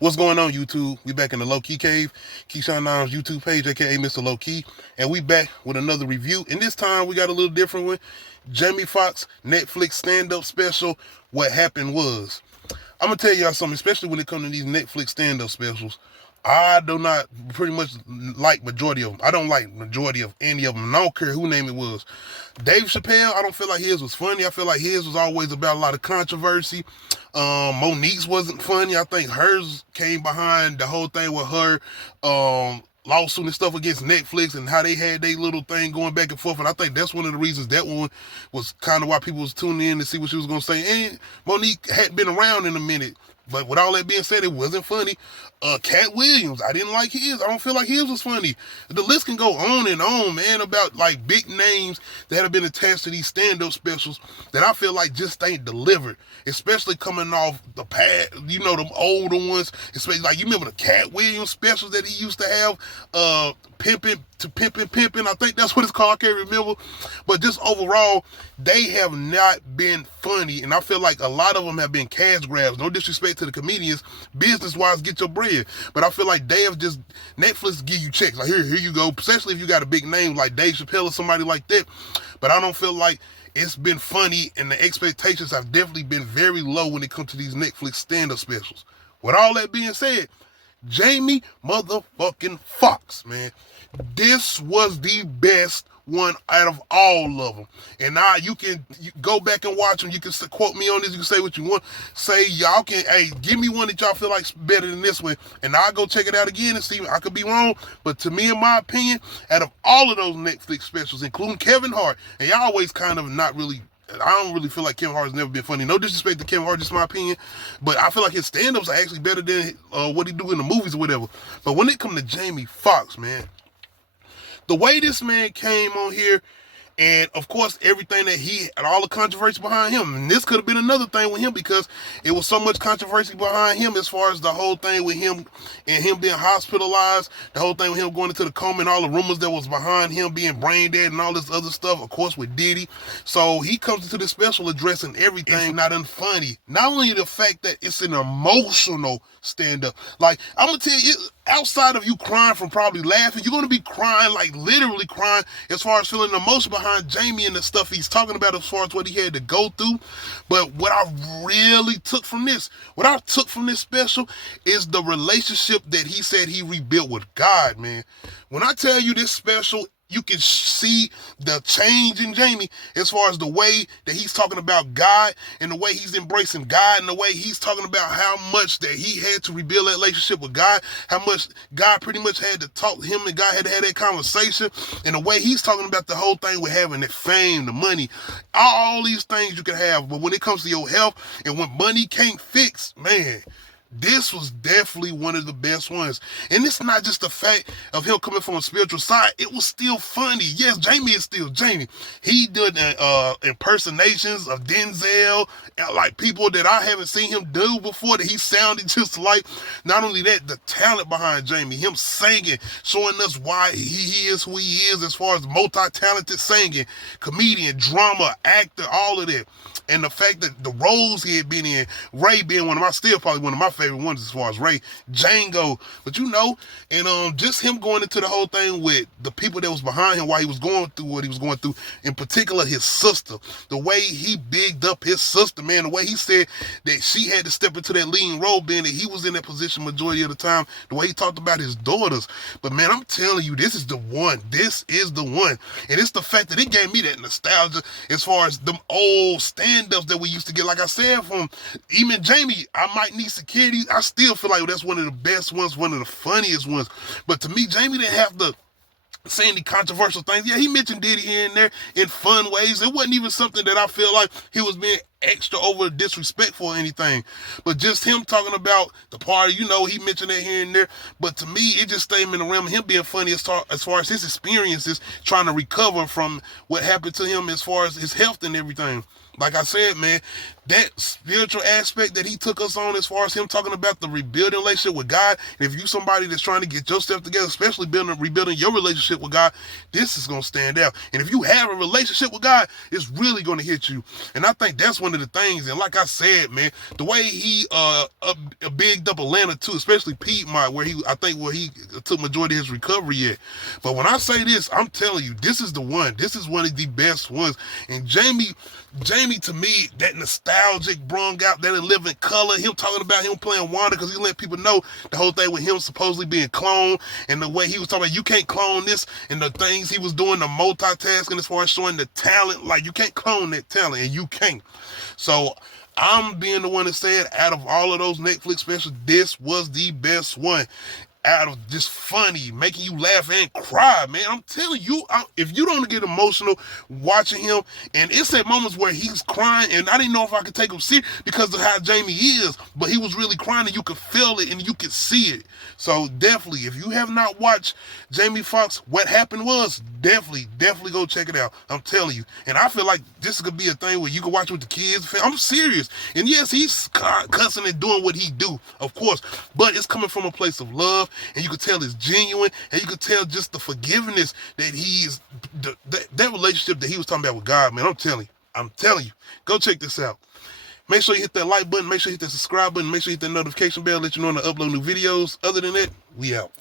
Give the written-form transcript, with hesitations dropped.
What's going on, YouTube? We back in the Low Key Cave, Keyshawn Nine's YouTube page, aka Mr. Low Key, and we back with another review. And this time we got a little different one. Jamie Foxx Netflix stand-up special. What happened was, I'm gonna tell y'all something, especially when it comes to these Netflix stand-up specials. I do not pretty much like majority of them. I don't like majority of any of them. And I don't care who name it was. Dave Chappelle, I don't feel like his was funny. I feel like his was always about a lot of controversy. Monique's wasn't funny. I think hers came behind the whole thing with her lawsuit and stuff against Netflix and how they had their little thing going back and forth. And I think that's one of the reasons that one was kind of why people was tuning in to see what she was going to say. And Monique hadn't been around in a minute. But with all that being said, it wasn't funny. Cat Williams, I didn't like his. I don't feel like his was funny. The list can go on and on, man, about like big names that have been attached to these stand-up specials that I feel like just ain't delivered. Especially coming off the past, them older ones. Especially like you remember the Cat Williams specials that he used to have, pimping. I think that's what it's called. I can't remember. But just overall, they have not been funny, and I feel like a lot of them have been cash grabs. No disrespect to the comedians, business-wise, get your bread. But I feel like they have just Netflix give you checks. Like here you go. Especially if you got a big name like Dave Chappelle or somebody like that. But I don't feel like it's been funny, and the expectations have definitely been very low when it comes to these Netflix stand-up specials. With all that being said, Jamie motherfucking Foxx, man. This was the best one out of all of them. And now you go back and watch them. You can quote me on this. You can say what you want. Say y'all can, hey, give me one that y'all feel like's better than this one. And I'll go check it out again and see. I could be wrong. But to me, in my opinion, out of all of those Netflix specials, including Kevin Hart, and y'all always kind of not really, I don't really feel like Kevin Hart has never been funny. No disrespect to Kevin Hart, just my opinion. But I feel like his stand-ups are actually better than what he do in the movies or whatever. But when it comes to Jamie Foxx, man, the way this man came on here, and of course everything that he and all the controversy behind him, and this could have been another thing with him because it was so much controversy behind him as far as the whole thing with him and him being hospitalized, the whole thing with him going into the coma and all the rumors that was behind him being brain dead and all this other stuff, of course with Diddy. So he comes into this special addressing everything. It's not unfunny. Not only the fact that it's an emotional stand-up, like I'm gonna tell you, outside of you crying from probably laughing, you're going to be crying, like literally crying, as far as feeling the emotion behind Jamie and the stuff he's talking about as far as what he had to go through. But what I really took from this special is the relationship that he said he rebuilt with God, man. When I tell you this special, you can see the change in Jamie as far as the way that he's talking about God and the way he's embracing God and the way he's talking about how much that he had to rebuild that relationship with God, how much God pretty much had to talk to him and God had to have that conversation, and the way he's talking about the whole thing with having the fame, the money, all these things you can have. But when it comes to your health and when money can't fix, man, this was definitely one of the best ones. And it's not just the fact of him coming from a spiritual side. It was still funny. Yes, Jamie is still Jamie. He did impersonations of Denzel, like people that I haven't seen him do before, that he sounded just like. Not only that, the talent behind Jamie, him singing, showing us why he is who he is as far as multi-talented singing, comedian, drama, actor, all of that. And the fact that the roles he had been in, Ray being still probably one of my favorite ones as far as Ray, Django, but and just him going into the whole thing with the people that was behind him while he was going through what he was going through, in particular his sister, the way he bigged up his sister, man, the way he said that she had to step into that leading role, being that he was in that position majority of the time, the way he talked about his daughters. But man, I'm telling you, this is the one. And it's the fact that it gave me that nostalgia as far as them old stand-ups that we used to get. Like I said, from even Jamie, I Might Need Security, I still feel like that's one of the best ones, one of the funniest ones. But to me, Jamie didn't have to say any controversial things. Yeah, he mentioned Diddy here and there in fun ways. It wasn't even something that I feel like he was being extra over disrespectful or anything. But just him talking about the party, he mentioned that here and there. But to me, it just stayed in the realm of him being funny as far as his experiences trying to recover from what happened to him as far as his health and everything. Like I said, man, that spiritual aspect that he took us on, as far as him talking about the rebuilding relationship with God. And if you somebody that's trying to get yourself together, especially rebuilding your relationship with God, this is going to stand out. And if you have a relationship with God, it's really going to hit you. And I think that's one of the things. And like I said, man, the way he bigged up Atlanta too, especially Piedmont, where he took majority of his recovery at. But when I say this, I'm telling you, this is the one. This is one of the best ones. And Jamie, to me, that nostalgic brung out, that in living color, him talking about him playing Wanda, because he let people know the whole thing with him supposedly being cloned, and the way he was talking about you can't clone this, and the things he was doing, the multitasking as far as showing the talent, like you can't clone that talent, and you can't. So I'm being the one that said, out of all of those Netflix specials, this was the best one. Out of just funny, making you laugh and cry, man. I'm telling you, if you don't get emotional watching him, and it's at moments where he's crying, and I didn't know if I could take him serious because of how Jamie is, but he was really crying, and you could feel it, and you could see it. So definitely, if you have not watched Jamie Foxx, What Happened Was, definitely go check it out. I'm telling you. And I feel like this could be a thing where you can watch with the kids. I'm serious. And yes, he's cussing and doing what he do, of course, but it's coming from a place of love, and you can tell it's genuine, and you can tell just the forgiveness that he's, that relationship that he was talking about with God, man. I'm telling you, go check this out. Make sure you hit that like button, make sure you hit that subscribe button, make sure you hit that notification bell, let you know when I upload new videos. Other than that, we out.